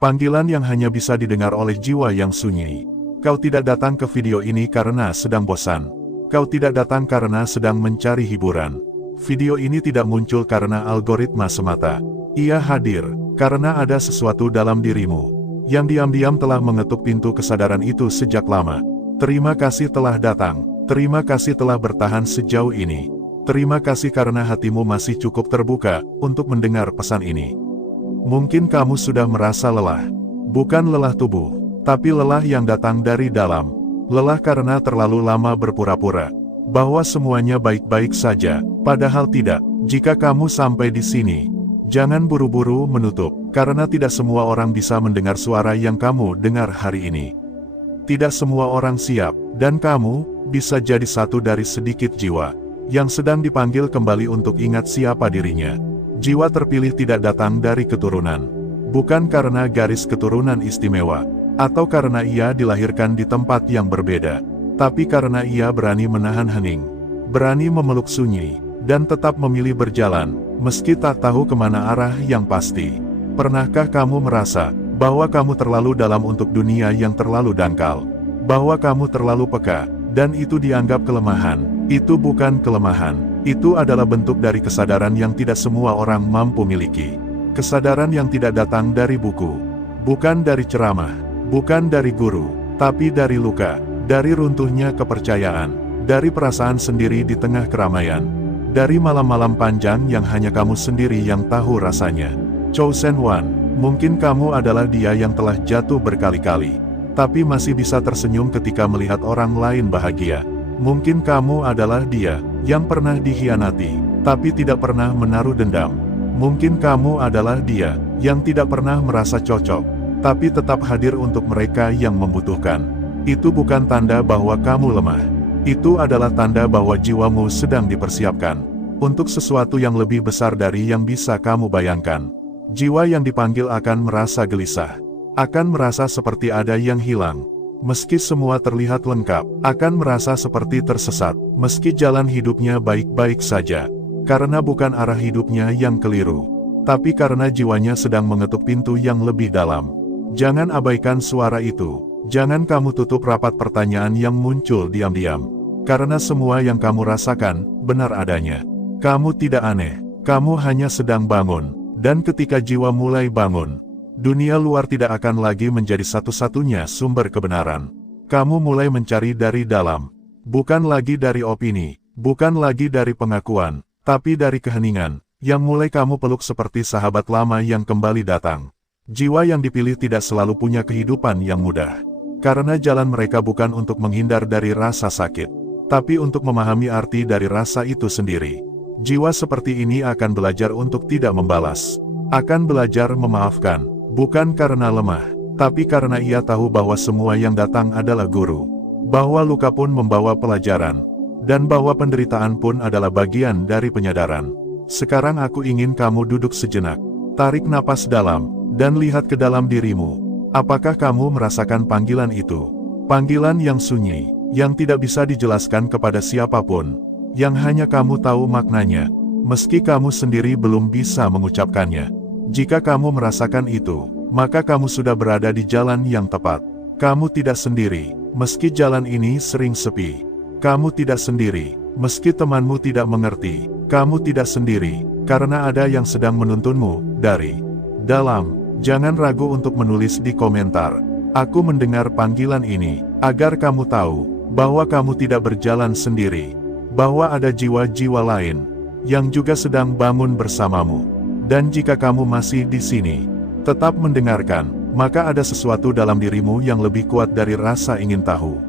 Panggilan yang hanya bisa didengar oleh jiwa yang sunyi. Kau tidak datang ke video ini karena sedang bosan. Kau tidak datang karena sedang mencari hiburan. Video ini tidak muncul karena algoritma semata. Ia hadir karena ada sesuatu dalam dirimu yang diam-diam telah mengetuk pintu kesadaran itu sejak lama. Terima kasih telah datang. Terima kasih telah bertahan sejauh ini. Terima kasih karena hatimu masih cukup terbuka untuk mendengar pesan ini. Mungkin kamu sudah merasa lelah. Bukan lelah tubuh, tapi lelah yang datang dari dalam. Lelah karena terlalu lama berpura-pura bahwa semuanya baik-baik saja, padahal tidak. Jika kamu sampai di sini, jangan buru-buru menutup, karena tidak semua orang bisa mendengar suara yang kamu dengar hari ini. Tidak semua orang siap, dan kamu bisa jadi satu dari sedikit jiwa yang sedang dipanggil kembali untuk ingat siapa dirinya. Jiwa terpilih tidak datang dari keturunan, bukan karena garis keturunan istimewa, atau karena ia dilahirkan di tempat yang berbeda, tapi karena ia berani menahan hening, berani memeluk sunyi, dan tetap memilih berjalan, meski tak tahu kemana arah yang pasti. Pernahkah kamu merasa bahwa kamu terlalu dalam untuk dunia yang terlalu dangkal? Bahwa kamu terlalu peka, dan itu dianggap kelemahan? Itu bukan kelemahan. Itu adalah bentuk dari kesadaran yang tidak semua orang mampu miliki. Kesadaran yang tidak datang dari buku, bukan dari ceramah, bukan dari guru, tapi dari luka, dari runtuhnya kepercayaan, dari perasaan sendiri di tengah keramaian, dari malam-malam panjang yang hanya kamu sendiri yang tahu rasanya. Chosen One, mungkin kamu adalah dia yang telah jatuh berkali-kali, tapi masih bisa tersenyum ketika melihat orang lain bahagia. Mungkin kamu adalah dia yang pernah dikhianati, tapi tidak pernah menaruh dendam. Mungkin kamu adalah dia yang tidak pernah merasa cocok, tapi tetap hadir untuk mereka yang membutuhkan. Itu bukan tanda bahwa kamu lemah. Itu adalah tanda bahwa jiwamu sedang dipersiapkan untuk sesuatu yang lebih besar dari yang bisa kamu bayangkan. Jiwa yang dipanggil akan merasa gelisah, akan merasa seperti ada yang hilang. Meski semua terlihat lengkap, akan merasa seperti tersesat, meski jalan hidupnya baik-baik saja. Karena bukan arah hidupnya yang keliru, tapi karena jiwanya sedang mengetuk pintu yang lebih dalam. Jangan abaikan suara itu. Jangan kamu tutup rapat pertanyaan yang muncul diam-diam. Karena semua yang kamu rasakan, benar adanya. Kamu tidak aneh, kamu hanya sedang bangun. Dan ketika jiwa mulai bangun, dunia luar tidak akan lagi menjadi satu-satunya sumber kebenaran. Kamu mulai mencari dari dalam. Bukan lagi dari opini, bukan lagi dari pengakuan, tapi dari keheningan, yang mulai kamu peluk seperti sahabat lama yang kembali datang. Jiwa yang dipilih tidak selalu punya kehidupan yang mudah. Karena jalan mereka bukan untuk menghindar dari rasa sakit, tapi untuk memahami arti dari rasa itu sendiri. Jiwa seperti ini akan belajar untuk tidak membalas. Akan belajar memaafkan. Bukan karena lemah, tapi karena ia tahu bahwa semua yang datang adalah guru. Bahwa luka pun membawa pelajaran. Dan bahwa penderitaan pun adalah bagian dari penyadaran. Sekarang aku ingin kamu duduk sejenak. Tarik napas dalam, dan lihat ke dalam dirimu. Apakah kamu merasakan panggilan itu? Panggilan yang sunyi, yang tidak bisa dijelaskan kepada siapapun. Yang hanya kamu tahu maknanya, meski kamu sendiri belum bisa mengucapkannya. Jika kamu merasakan itu, maka kamu sudah berada di jalan yang tepat. Kamu tidak sendiri, meski jalan ini sering sepi. Kamu tidak sendiri, meski temanmu tidak mengerti. Kamu tidak sendiri, karena ada yang sedang menuntunmu dari dalam. Jangan ragu untuk menulis di komentar. Aku mendengar panggilan ini, agar kamu tahu bahwa kamu tidak berjalan sendiri. Bahwa ada jiwa-jiwa lain yang juga sedang bangun bersamamu. Dan jika kamu masih di sini, tetap mendengarkan, maka ada sesuatu dalam dirimu yang lebih kuat dari rasa ingin tahu.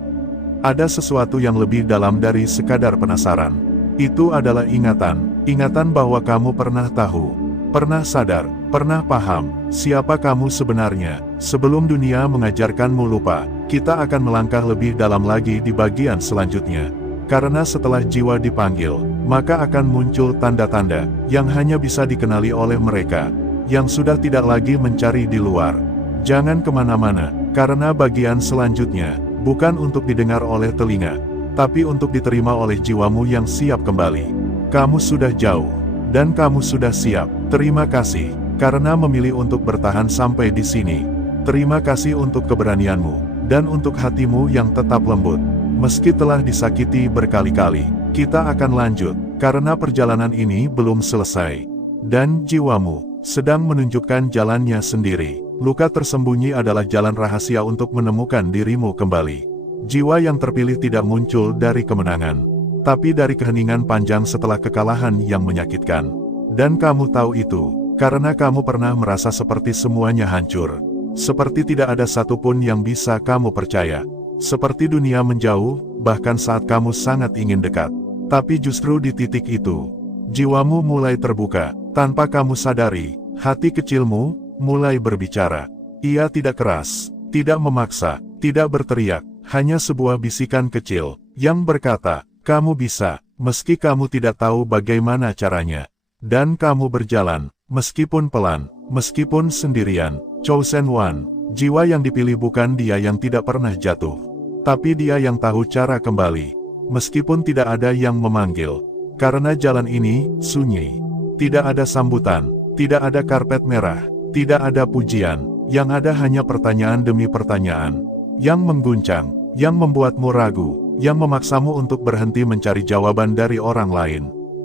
Ada sesuatu yang lebih dalam dari sekadar penasaran. Itu adalah ingatan, ingatan bahwa kamu pernah tahu, pernah sadar, pernah paham, siapa kamu sebenarnya. Sebelum dunia mengajarkanmu lupa, kita akan melangkah lebih dalam lagi di bagian selanjutnya. Karena setelah jiwa dipanggil, maka akan muncul tanda-tanda yang hanya bisa dikenali oleh mereka yang sudah tidak lagi mencari di luar. Jangan kemana-mana, karena bagian selanjutnya bukan untuk didengar oleh telinga, tapi untuk diterima oleh jiwamu yang siap kembali. Kamu sudah jauh, dan kamu sudah siap. Terima kasih, karena memilih untuk bertahan sampai di sini. Terima kasih untuk keberanianmu, dan untuk hatimu yang tetap lembut. Meski telah disakiti berkali-kali, kita akan lanjut, karena perjalanan ini belum selesai. Dan jiwamu sedang menunjukkan jalannya sendiri. Luka tersembunyi adalah jalan rahasia untuk menemukan dirimu kembali. Jiwa yang terpilih tidak muncul dari kemenangan, tapi dari keheningan panjang setelah kekalahan yang menyakitkan. Dan kamu tahu itu, karena kamu pernah merasa seperti semuanya hancur. Seperti tidak ada satupun yang bisa kamu percaya. Seperti dunia menjauh, bahkan saat kamu sangat ingin dekat. Tapi justru di titik itu, jiwamu mulai terbuka. Tanpa kamu sadari, hati kecilmu mulai berbicara. Ia tidak keras, tidak memaksa, tidak berteriak, hanya sebuah bisikan kecil yang berkata, "Kamu bisa, meski kamu tidak tahu bagaimana caranya." Dan kamu berjalan, meskipun pelan, meskipun sendirian. Chosen One, jiwa yang dipilih bukan dia yang tidak pernah jatuh, tapi dia yang tahu cara kembali, meskipun tidak ada yang memanggil. Karena jalan ini sunyi. Tidak ada sambutan, tidak ada karpet merah, tidak ada pujian, yang ada hanya pertanyaan demi pertanyaan, yang mengguncang, yang membuatmu ragu, yang memaksamu untuk berhenti mencari jawaban dari orang lain,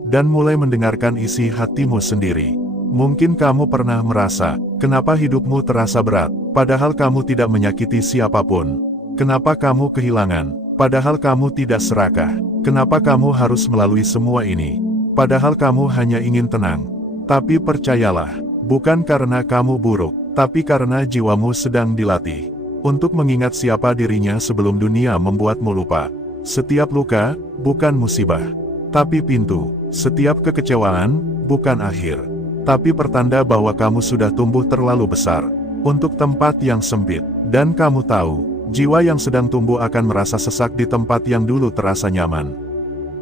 dan mulai mendengarkan isi hatimu sendiri. Mungkin kamu pernah merasa, kenapa hidupmu terasa berat, padahal kamu tidak menyakiti siapapun. Kenapa kamu kehilangan, padahal kamu tidak serakah. Kenapa kamu harus melalui semua ini, padahal kamu hanya ingin tenang. Tapi percayalah, bukan karena kamu buruk, tapi karena jiwamu sedang dilatih untuk mengingat siapa dirinya sebelum dunia membuatmu lupa. Setiap luka, bukan musibah, tapi pintu. Setiap kekecewaan, bukan akhir, tapi pertanda bahwa kamu sudah tumbuh terlalu besar untuk tempat yang sempit. Dan kamu tahu, jiwa yang sedang tumbuh akan merasa sesak di tempat yang dulu terasa nyaman.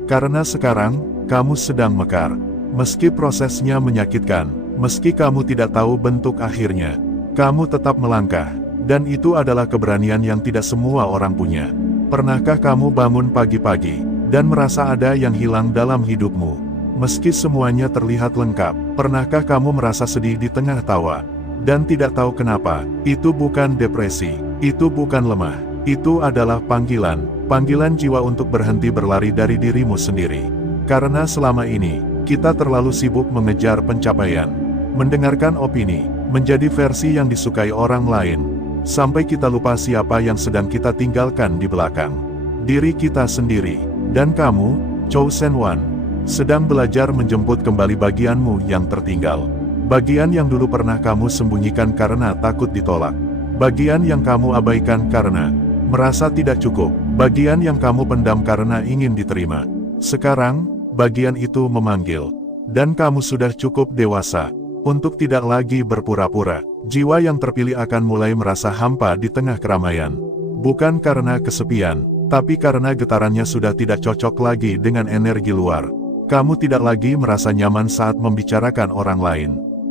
Karena sekarang, kamu sedang mekar. Meski prosesnya menyakitkan, meski kamu tidak tahu bentuk akhirnya, kamu tetap melangkah. Dan itu adalah keberanian yang tidak semua orang punya. Pernahkah kamu bangun pagi-pagi, dan merasa ada yang hilang dalam hidupmu? Meski semuanya terlihat lengkap, pernahkah kamu merasa sedih di tengah tawa, dan tidak tahu kenapa? Itu bukan depresi, itu bukan lemah, itu adalah panggilan. Panggilan jiwa untuk berhenti berlari dari dirimu sendiri. Karena selama ini, kita terlalu sibuk mengejar pencapaian, mendengarkan opini, menjadi versi yang disukai orang lain, sampai kita lupa siapa yang sedang kita tinggalkan di belakang. Diri kita sendiri. Dan kamu, Chosen One, sedang belajar menjemput kembali bagianmu yang tertinggal. Bagian yang dulu pernah kamu sembunyikan karena takut ditolak. Bagian yang kamu abaikan karena merasa tidak cukup. Bagian yang kamu pendam karena ingin diterima. Sekarang, bagian itu memanggil. Dan kamu sudah cukup dewasa untuk tidak lagi berpura-pura. Jiwa yang terpilih akan mulai merasa hampa di tengah keramaian. Bukan karena kesepian, tapi karena getarannya sudah tidak cocok lagi dengan energi luar. Kamu tidak lagi merasa nyaman saat membicarakan orang lain.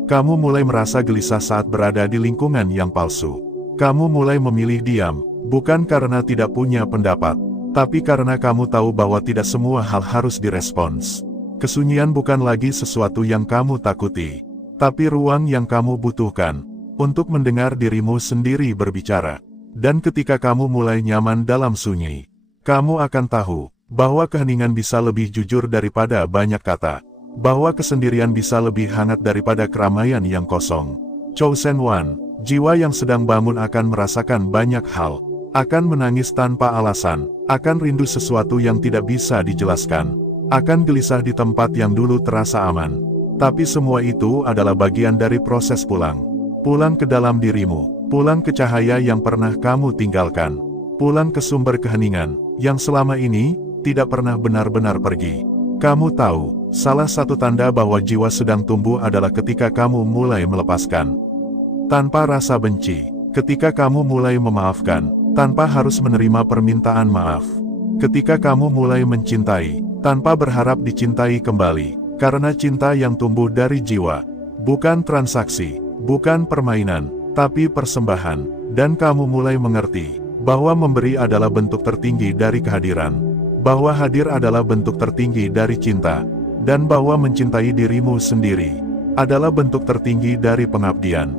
Kamu mulai merasa gelisah saat berada di lingkungan yang palsu. Kamu mulai memilih diam, bukan karena tidak punya pendapat, tapi karena kamu tahu bahwa tidak semua hal harus direspons. Kesunyian bukan lagi sesuatu yang kamu takuti, tapi ruang yang kamu butuhkan untuk mendengar dirimu sendiri berbicara. Dan ketika kamu mulai nyaman dalam sunyi, kamu akan tahu bahwa keheningan bisa lebih jujur daripada banyak kata, bahwa kesendirian bisa lebih hangat daripada keramaian yang kosong. Chosen One, jiwa yang sedang bangun akan merasakan banyak hal, akan menangis tanpa alasan, akan rindu sesuatu yang tidak bisa dijelaskan, akan gelisah di tempat yang dulu terasa aman. Tapi semua itu adalah bagian dari proses pulang. Pulang ke dalam dirimu, pulang ke cahaya yang pernah kamu tinggalkan, pulang ke sumber keheningan, yang selama ini tidak pernah benar-benar pergi. Kamu tahu, salah satu tanda bahwa jiwa sedang tumbuh adalah ketika kamu mulai melepaskan tanpa rasa benci, ketika kamu mulai memaafkan tanpa harus menerima permintaan maaf, ketika kamu mulai mencintai tanpa berharap dicintai kembali, karena cinta yang tumbuh dari jiwa, bukan transaksi, bukan permainan, tapi persembahan. Dan kamu mulai mengerti bahwa memberi adalah bentuk tertinggi dari kehadiran, bahwa hadir adalah bentuk tertinggi dari cinta, dan bahwa mencintai dirimu sendiri adalah bentuk tertinggi dari pengabdian.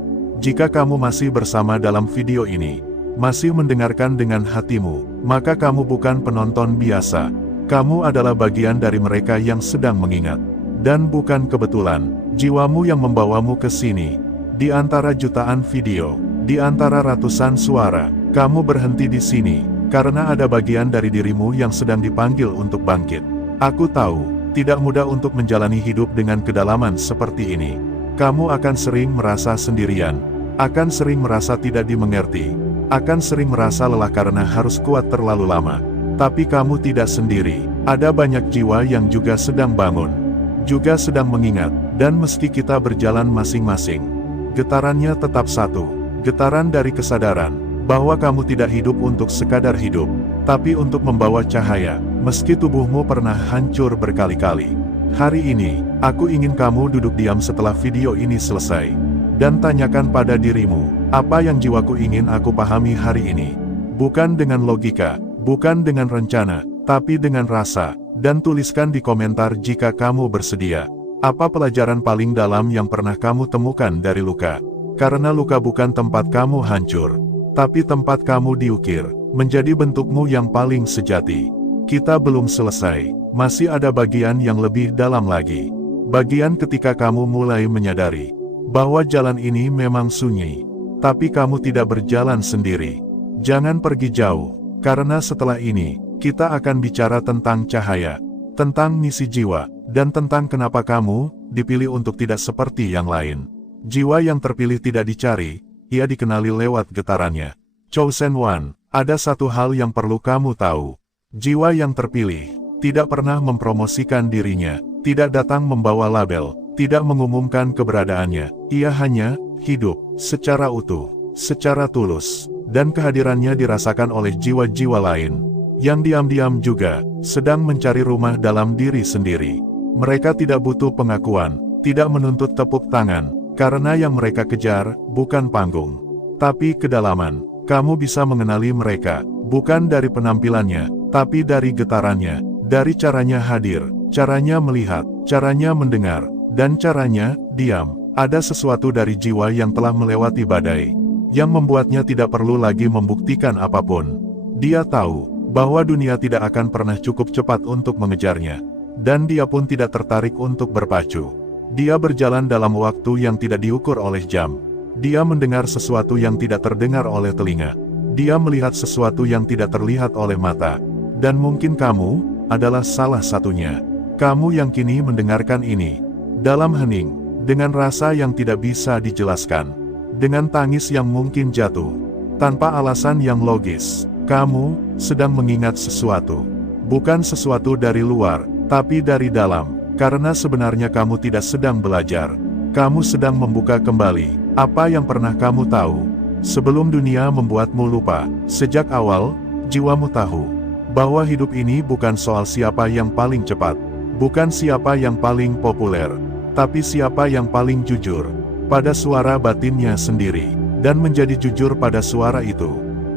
Jika kamu masih bersama dalam video ini, masih mendengarkan dengan hatimu, maka kamu bukan penonton biasa. Kamu adalah bagian dari mereka yang sedang mengingat. Dan bukan kebetulan, jiwamu yang membawamu ke sini. Di antara jutaan video, di antara ratusan suara, kamu berhenti di sini, karena ada bagian dari dirimu yang sedang dipanggil untuk bangkit. Aku tahu, tidak mudah untuk menjalani hidup dengan kedalaman seperti ini. Kamu akan sering merasa sendirian, akan sering merasa tidak dimengerti, akan sering merasa lelah karena harus kuat terlalu lama. Tapi kamu tidak sendiri, ada banyak jiwa yang juga sedang bangun, juga sedang mengingat, dan meski kita berjalan masing-masing, getarannya tetap satu, getaran dari kesadaran, bahwa kamu tidak hidup untuk sekadar hidup, tapi untuk membawa cahaya, meski tubuhmu pernah hancur berkali-kali. Hari ini, aku ingin kamu duduk diam setelah video ini selesai, dan tanyakan pada dirimu, apa yang jiwaku ingin aku pahami hari ini? Bukan dengan logika, bukan dengan rencana, tapi dengan rasa, dan tuliskan di komentar jika kamu bersedia. Apa pelajaran paling dalam yang pernah kamu temukan dari luka? Karena luka bukan tempat kamu hancur, tapi tempat kamu diukir, menjadi bentukmu yang paling sejati. Kita belum selesai, masih ada bagian yang lebih dalam lagi. Bagian ketika kamu mulai menyadari, bahwa jalan ini memang sunyi, tapi kamu tidak berjalan sendiri. Jangan pergi jauh, karena setelah ini, kita akan bicara tentang cahaya, tentang misi jiwa, dan tentang kenapa kamu dipilih untuk tidak seperti yang lain. Jiwa yang terpilih tidak dicari, ia dikenali lewat getarannya. Chosen One, ada satu hal yang perlu kamu tahu. Jiwa yang terpilih tidak pernah mempromosikan dirinya, tidak datang membawa label, tidak mengumumkan keberadaannya. Ia hanya hidup secara utuh, secara tulus, dan kehadirannya dirasakan oleh jiwa-jiwa lain yang diam-diam juga sedang mencari rumah dalam diri sendiri. Mereka tidak butuh pengakuan, tidak menuntut tepuk tangan, karena yang mereka kejar bukan panggung, tapi kedalaman. Kamu bisa mengenali mereka, bukan dari penampilannya, tapi dari getarannya, dari caranya hadir, caranya melihat, caranya mendengar, dan caranya diam. Ada sesuatu dari jiwa yang telah melewati badai, yang membuatnya tidak perlu lagi membuktikan apapun. Dia tahu bahwa dunia tidak akan pernah cukup cepat untuk mengejarnya, dan dia pun tidak tertarik untuk berpacu. Dia berjalan dalam waktu yang tidak diukur oleh jam. Dia mendengar sesuatu yang tidak terdengar oleh telinga. Dia melihat sesuatu yang tidak terlihat oleh mata. Dan mungkin kamu adalah salah satunya. Kamu yang kini mendengarkan ini, dalam hening, dengan rasa yang tidak bisa dijelaskan, dengan tangis yang mungkin jatuh, tanpa alasan yang logis. Kamu sedang mengingat sesuatu, bukan sesuatu dari luar, tapi dari dalam, karena sebenarnya kamu tidak sedang belajar. Kamu sedang membuka kembali apa yang pernah kamu tahu, sebelum dunia membuatmu lupa. Sejak awal, jiwamu tahu bahwa hidup ini bukan soal siapa yang paling cepat, bukan siapa yang paling populer, tapi siapa yang paling jujur pada suara batinnya sendiri, dan menjadi jujur pada suara itu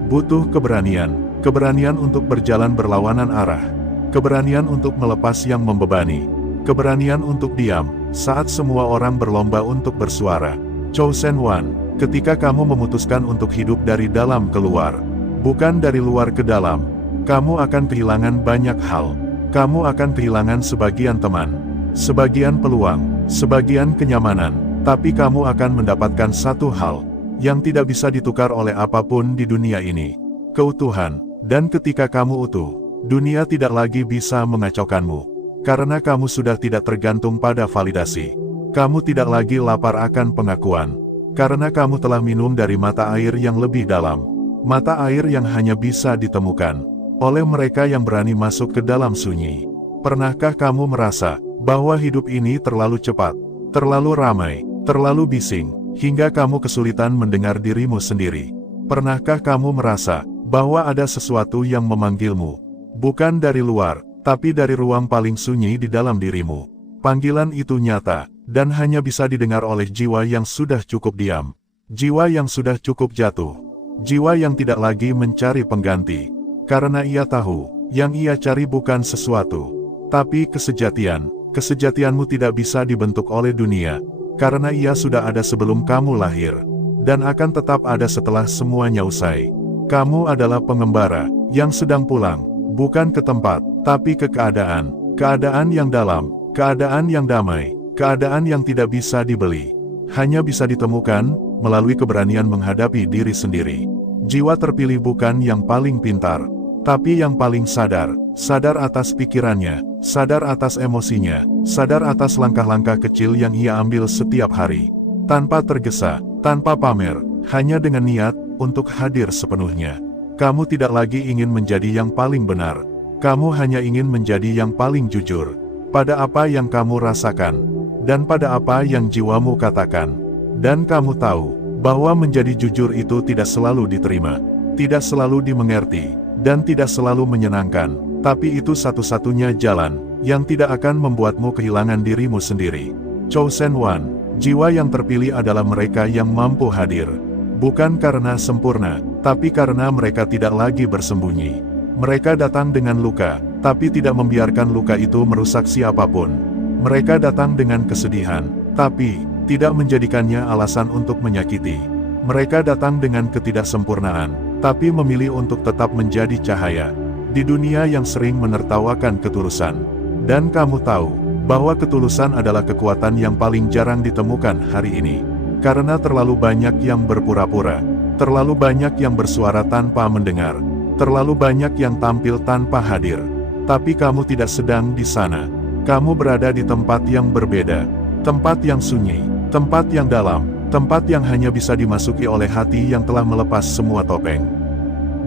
butuh keberanian, keberanian untuk berjalan berlawanan arah, keberanian untuk melepas yang membebani, keberanian untuk diam saat semua orang berlomba untuk bersuara. Chosen One, ketika kamu memutuskan untuk hidup dari dalam keluar, bukan dari luar ke dalam, kamu akan kehilangan banyak hal. Kamu akan kehilangan sebagian teman, sebagian peluang, sebagian kenyamanan, tapi kamu akan mendapatkan satu hal yang tidak bisa ditukar oleh apapun di dunia ini: keutuhan. Dan ketika kamu utuh, dunia tidak lagi bisa mengacaukanmu, karena kamu sudah tidak tergantung pada validasi. Kamu tidak lagi lapar akan pengakuan, karena kamu telah minum dari mata air yang lebih dalam, mata air yang hanya bisa ditemukan oleh mereka yang berani masuk ke dalam sunyi. Pernahkah kamu merasa bahwa hidup ini terlalu cepat, terlalu ramai, terlalu bising, hingga kamu kesulitan mendengar dirimu sendiri? Pernahkah kamu merasa bahwa ada sesuatu yang memanggilmu, bukan dari luar, tapi dari ruang paling sunyi di dalam dirimu? Panggilan itu nyata, dan hanya bisa didengar oleh jiwa yang sudah cukup diam, jiwa yang sudah cukup jatuh, jiwa yang tidak lagi mencari pengganti, karena ia tahu, yang ia cari bukan sesuatu, tapi kesejatian. Kesejatianmu tidak bisa dibentuk oleh dunia, karena ia sudah ada sebelum kamu lahir. dan akan tetap ada setelah semuanya usai. Kamu adalah pengembara yang sedang pulang, bukan ke tempat, tapi ke keadaan. Keadaan yang dalam, keadaan yang damai, keadaan yang tidak bisa dibeli. Hanya bisa ditemukan melalui keberanian menghadapi diri sendiri. Jiwa terpilih bukan yang paling pintar, tapi yang paling sadar. Sadar atas pikirannya, sadar atas emosinya, sadar atas langkah-langkah kecil yang ia ambil setiap hari. Tanpa tergesa, tanpa pamer, hanya dengan niat untuk hadir sepenuhnya. Kamu tidak lagi ingin menjadi yang paling benar. Kamu hanya ingin menjadi yang paling jujur pada apa yang kamu rasakan, dan pada apa yang jiwamu katakan. Dan kamu tahu bahwa menjadi jujur itu tidak selalu diterima, tidak selalu dimengerti, dan tidak selalu menyenangkan. Tapi itu satu-satunya jalan yang tidak akan membuatmu kehilangan dirimu sendiri. Chosen One, jiwa yang terpilih adalah mereka yang mampu hadir. Bukan karena sempurna, tapi karena mereka tidak lagi bersembunyi. Mereka datang dengan luka, tapi tidak membiarkan luka itu merusak siapapun. Mereka datang dengan kesedihan, tapi tidak menjadikannya alasan untuk menyakiti. Mereka datang dengan ketidaksempurnaan, tapi memilih untuk tetap menjadi cahaya di dunia yang sering menertawakan ketulusan. Dan kamu tahu bahwa ketulusan adalah kekuatan yang paling jarang ditemukan hari ini. Karena terlalu banyak yang berpura-pura, terlalu banyak yang bersuara tanpa mendengar, terlalu banyak yang tampil tanpa hadir. Tapi kamu tidak sedang di sana. Kamu berada di tempat yang berbeda, tempat yang sunyi, tempat yang dalam, tempat yang hanya bisa dimasuki oleh hati yang telah melepas semua topeng.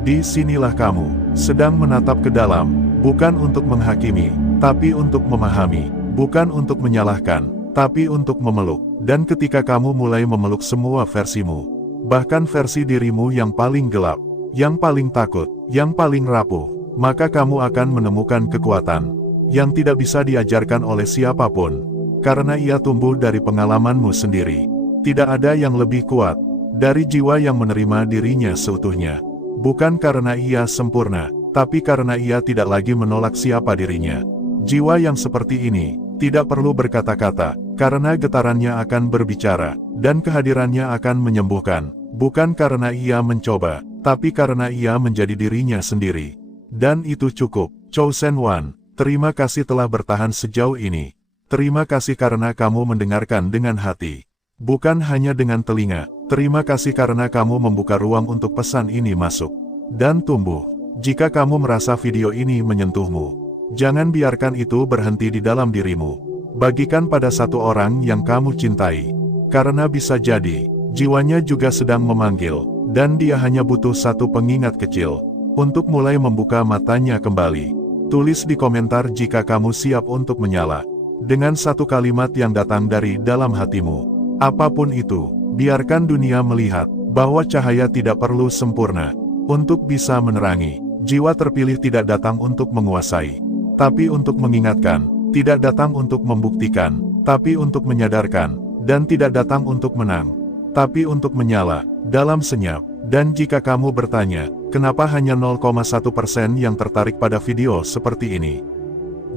Di sinilah kamu sedang menatap ke dalam, bukan untuk menghakimi, tapi untuk memahami, bukan untuk menyalahkan, tapi untuk memeluk. Dan ketika kamu mulai memeluk semua versimu, bahkan versi dirimu yang paling gelap, yang paling takut, yang paling rapuh, maka kamu akan menemukan kekuatan yang tidak bisa diajarkan oleh siapapun, karena ia tumbuh dari pengalamanmu sendiri. Tidak ada yang lebih kuat dari jiwa yang menerima dirinya seutuhnya. Bukan karena ia sempurna, tapi karena ia tidak lagi menolak siapa dirinya. Jiwa yang seperti ini tidak perlu berkata-kata, karena getarannya akan berbicara, dan kehadirannya akan menyembuhkan. Bukan karena ia mencoba, tapi karena ia menjadi dirinya sendiri. Dan itu cukup. Chosen One, terima kasih telah bertahan sejauh ini. Terima kasih karena kamu mendengarkan dengan hati, bukan hanya dengan telinga. Terima kasih karena kamu membuka ruang untuk pesan ini masuk dan tumbuh. Jika kamu merasa video ini menyentuhmu, jangan biarkan itu berhenti di dalam dirimu. Bagikan pada satu orang yang kamu cintai, karena bisa jadi jiwanya juga sedang memanggil, dan dia hanya butuh satu pengingat kecil untuk mulai membuka matanya kembali. Tulis di komentar jika kamu siap untuk menyala dengan satu kalimat yang datang dari dalam hatimu. Apapun itu, biarkan dunia melihat bahwa cahaya tidak perlu sempurna untuk bisa menerangi. Jiwa terpilih tidak datang untuk menguasai, tapi untuk mengingatkan. Tidak datang untuk membuktikan, tapi untuk menyadarkan. Dan tidak datang untuk menang, tapi untuk menyala dalam senyap. Dan jika kamu bertanya, kenapa hanya 0,1% yang tertarik pada video seperti ini?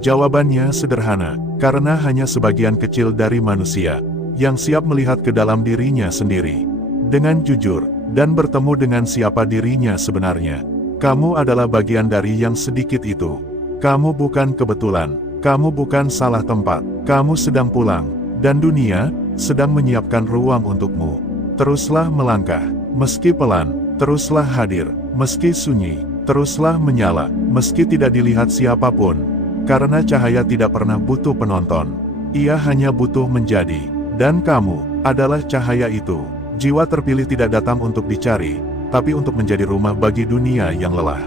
Jawabannya sederhana, karena hanya sebagian kecil dari manusia yang siap melihat ke dalam dirinya sendiri dengan jujur, dan bertemu dengan siapa dirinya sebenarnya. Kamu adalah bagian dari yang sedikit itu. Kamu bukan kebetulan, kamu bukan salah tempat, kamu sedang pulang, dan dunia sedang menyiapkan ruang untukmu. Teruslah melangkah, meski pelan, teruslah hadir, meski sunyi, teruslah menyala, meski tidak dilihat siapapun, karena cahaya tidak pernah butuh penonton, ia hanya butuh menjadi. Dan kamu adalah cahaya itu. Jiwa terpilih tidak datang untuk dicari, tapi untuk menjadi rumah bagi dunia yang lelah.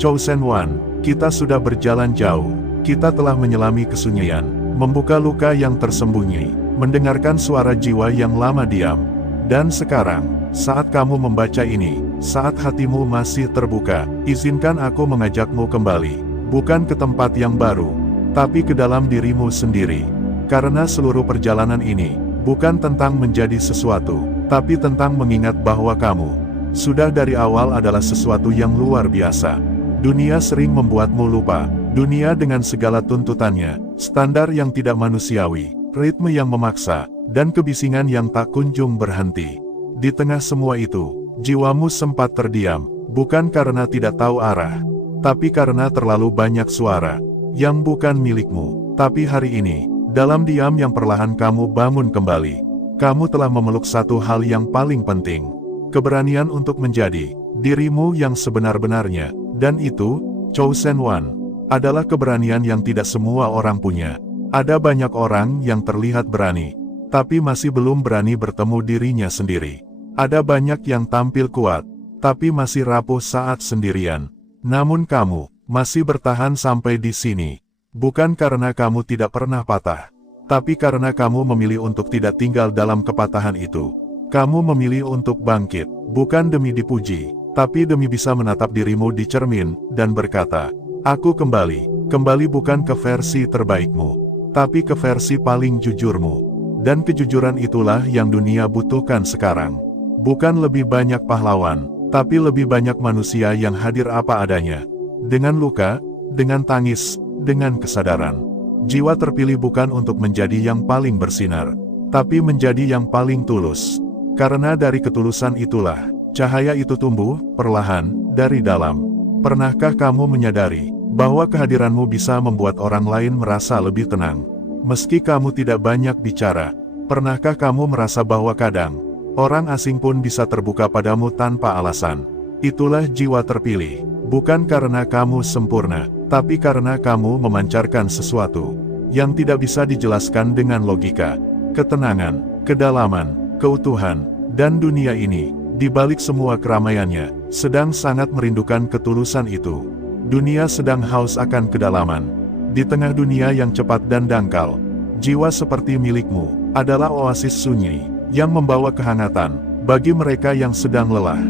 Chosen One, kita sudah berjalan jauh. Kita telah menyelami kesunyian, membuka luka yang tersembunyi, mendengarkan suara jiwa yang lama diam. Dan sekarang, saat kamu membaca ini, saat hatimu masih terbuka, izinkan aku mengajakmu kembali, bukan ke tempat yang baru, tapi ke dalam dirimu sendiri. Karena seluruh perjalanan ini bukan tentang menjadi sesuatu, tapi tentang mengingat bahwa kamu sudah dari awal adalah sesuatu yang luar biasa. Dunia sering membuatmu lupa, dunia dengan segala tuntutannya, standar yang tidak manusiawi, ritme yang memaksa, dan kebisingan yang tak kunjung berhenti. Di tengah semua itu, jiwamu sempat terdiam, bukan karena tidak tahu arah, tapi karena terlalu banyak suara yang bukan milikmu. Tapi hari ini, dalam diam yang perlahan kamu bangun kembali. Kamu telah memeluk satu hal yang paling penting. Keberanian untuk menjadi dirimu yang sebenar-benarnya. Dan itu, Chosen One, adalah keberanian yang tidak semua orang punya. Ada banyak orang yang terlihat berani, tapi masih belum berani bertemu dirinya sendiri. Ada banyak yang tampil kuat, tapi masih rapuh saat sendirian. Namun kamu masih bertahan sampai di sini. Bukan karena kamu tidak pernah patah, tapi karena kamu memilih untuk tidak tinggal dalam kepatahan itu. Kamu memilih untuk bangkit, bukan demi dipuji, tapi demi bisa menatap dirimu di cermin, dan berkata, "Aku kembali bukan ke versi terbaikmu, tapi ke versi paling jujurmu." Dan kejujuran itulah yang dunia butuhkan sekarang. Bukan lebih banyak pahlawan, tapi lebih banyak manusia yang hadir apa adanya. Dengan luka, dengan tangis, dengan kesadaran. Jiwa terpilih bukan untuk menjadi yang paling bersinar, tapi menjadi yang paling tulus. Karena dari ketulusan itulah, cahaya itu tumbuh, perlahan, dari dalam. Pernahkah kamu menyadari bahwa kehadiranmu bisa membuat orang lain merasa lebih tenang? Meski kamu tidak banyak bicara, pernahkah kamu merasa bahwa kadang, orang asing pun bisa terbuka padamu tanpa alasan? Itulah jiwa terpilih, bukan karena kamu sempurna, tapi karena kamu memancarkan sesuatu yang tidak bisa dijelaskan dengan logika. Ketenangan, kedalaman, keutuhan, dan dunia ini, di balik semua keramaiannya, sedang sangat merindukan ketulusan itu. Dunia sedang haus akan kedalaman. Di tengah dunia yang cepat dan dangkal, jiwa seperti milikmu adalah oasis sunyi yang membawa kehangatan bagi mereka yang sedang lelah.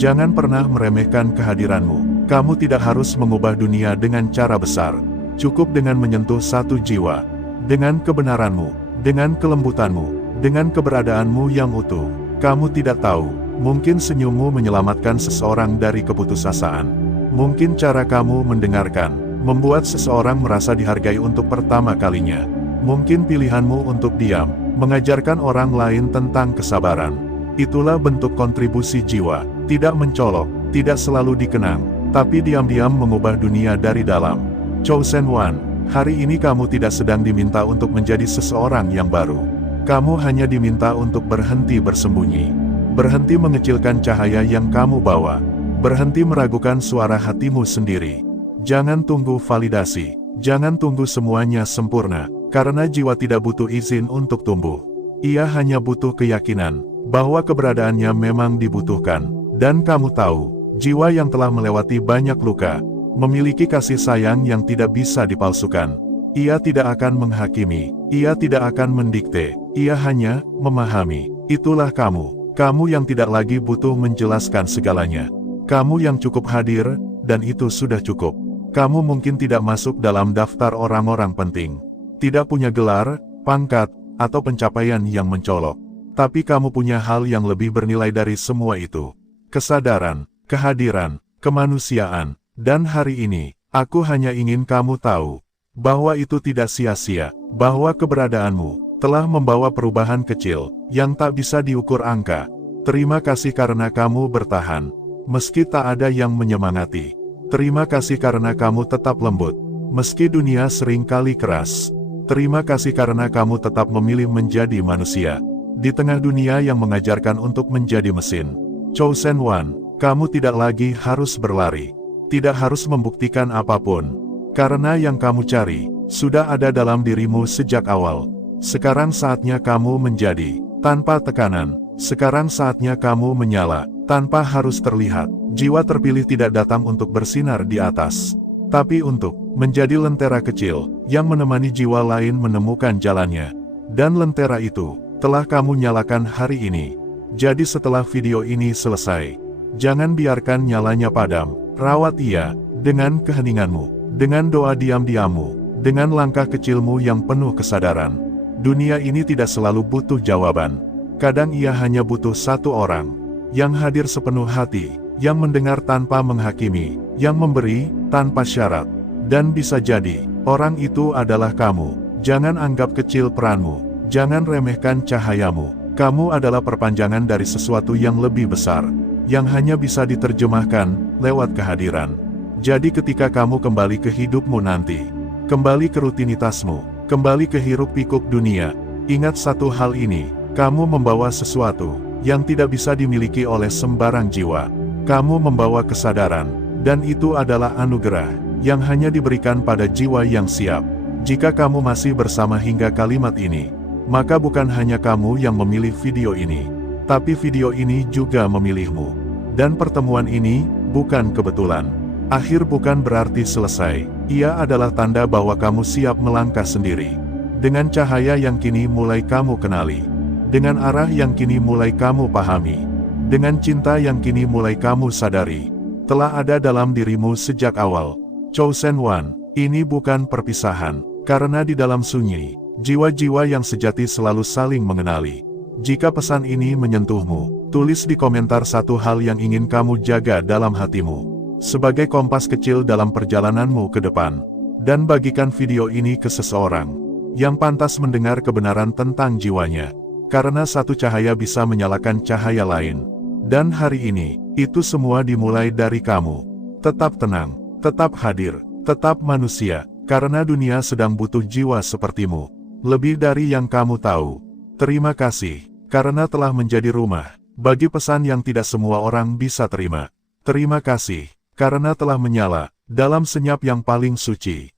Jangan pernah meremehkan kehadiranmu. Kamu tidak harus mengubah dunia dengan cara besar. Cukup dengan menyentuh satu jiwa, dengan kebenaranmu, dengan kelembutanmu, dengan keberadaanmu yang utuh. Kamu tidak tahu, mungkin senyummu menyelamatkan seseorang dari keputusasaan. Mungkin cara kamu mendengarkan membuat seseorang merasa dihargai untuk pertama kalinya. Mungkin pilihanmu untuk diam mengajarkan orang lain tentang kesabaran. Itulah bentuk kontribusi jiwa, tidak mencolok, tidak selalu dikenang, tapi diam-diam mengubah dunia dari dalam. Chosen One, hari ini kamu tidak sedang diminta untuk menjadi seseorang yang baru. Kamu hanya diminta untuk berhenti bersembunyi, berhenti mengecilkan cahaya yang kamu bawa, berhenti meragukan suara hatimu sendiri. Jangan tunggu validasi, jangan tunggu semuanya sempurna, karena jiwa tidak butuh izin untuk tumbuh. Ia hanya butuh keyakinan bahwa keberadaannya memang dibutuhkan. Dan kamu tahu, jiwa yang telah melewati banyak luka, memiliki kasih sayang yang tidak bisa dipalsukan. Ia tidak akan menghakimi, ia tidak akan mendikte, ia hanya memahami. Itulah kamu yang tidak lagi butuh menjelaskan segalanya. Kamu yang cukup hadir, dan itu sudah cukup. Kamu mungkin tidak masuk dalam daftar orang-orang penting, tidak punya gelar, pangkat, atau pencapaian yang mencolok. Tapi kamu punya hal yang lebih bernilai dari semua itu. Kesadaran, kehadiran, kemanusiaan. Dan hari ini, aku hanya ingin kamu tahu bahwa itu tidak sia-sia, bahwa keberadaanmu telah membawa perubahan kecil yang tak bisa diukur angka. Terima kasih karena kamu bertahan, meski tak ada yang menyemangati. Terima kasih karena kamu tetap lembut, meski dunia sering kali keras. Terima kasih karena kamu tetap memilih menjadi manusia, di tengah dunia yang mengajarkan untuk menjadi mesin. Chosen One, kamu tidak lagi harus berlari, tidak harus membuktikan apapun, karena yang kamu cari sudah ada dalam dirimu sejak awal. Sekarang saatnya kamu menjadi, tanpa tekanan. Sekarang saatnya kamu menyala, tanpa harus terlihat. Jiwa terpilih tidak datang untuk bersinar di atas, tapi untuk menjadi lentera kecil yang menemani jiwa lain menemukan jalannya. Dan lentera itu telah kamu nyalakan hari ini. Jadi setelah video ini selesai, jangan biarkan nyalanya padam. Rawat ia dengan keheninganmu, dengan doa diam-diammu, dengan langkah kecilmu yang penuh kesadaran. Dunia ini tidak selalu butuh jawaban. Kadang ia hanya butuh satu orang yang hadir sepenuh hati, yang mendengar tanpa menghakimi, yang memberi tanpa syarat. Dan bisa jadi, orang itu adalah kamu. Jangan anggap kecil peranmu, jangan remehkan cahayamu. Kamu adalah perpanjangan dari sesuatu yang lebih besar, yang hanya bisa diterjemahkan lewat kehadiran. Jadi ketika kamu kembali ke hidupmu nanti, kembali ke rutinitasmu, kembali ke hiruk-pikuk dunia, ingat satu hal ini, kamu membawa sesuatu yang tidak bisa dimiliki oleh sembarang jiwa. Kamu membawa kesadaran, dan itu adalah anugerah yang hanya diberikan pada jiwa yang siap. Jika kamu masih bersama hingga kalimat ini, maka bukan hanya kamu yang memilih video ini, tapi video ini juga memilihmu. Dan pertemuan ini bukan kebetulan. Akhir bukan berarti selesai, ia adalah tanda bahwa kamu siap melangkah sendiri. Dengan cahaya yang kini mulai kamu kenali, dengan arah yang kini mulai kamu pahami, dengan cinta yang kini mulai kamu sadari, telah ada dalam dirimu sejak awal. Chosen One, ini bukan perpisahan, karena di dalam sunyi, jiwa-jiwa yang sejati selalu saling mengenali. Jika pesan ini menyentuhmu, tulis di komentar satu hal yang ingin kamu jaga dalam hatimu, sebagai kompas kecil dalam perjalananmu ke depan. Dan bagikan video ini ke seseorang yang pantas mendengar kebenaran tentang jiwanya, karena satu cahaya bisa menyalakan cahaya lain. Dan hari ini, itu semua dimulai dari kamu. Tetap tenang, tetap hadir, tetap manusia, karena dunia sedang butuh jiwa sepertimu. Lebih dari yang kamu tahu. Terima kasih, karena telah menjadi rumah bagi pesan yang tidak semua orang bisa terima. Terima kasih, karena telah menyala dalam senyap yang paling suci.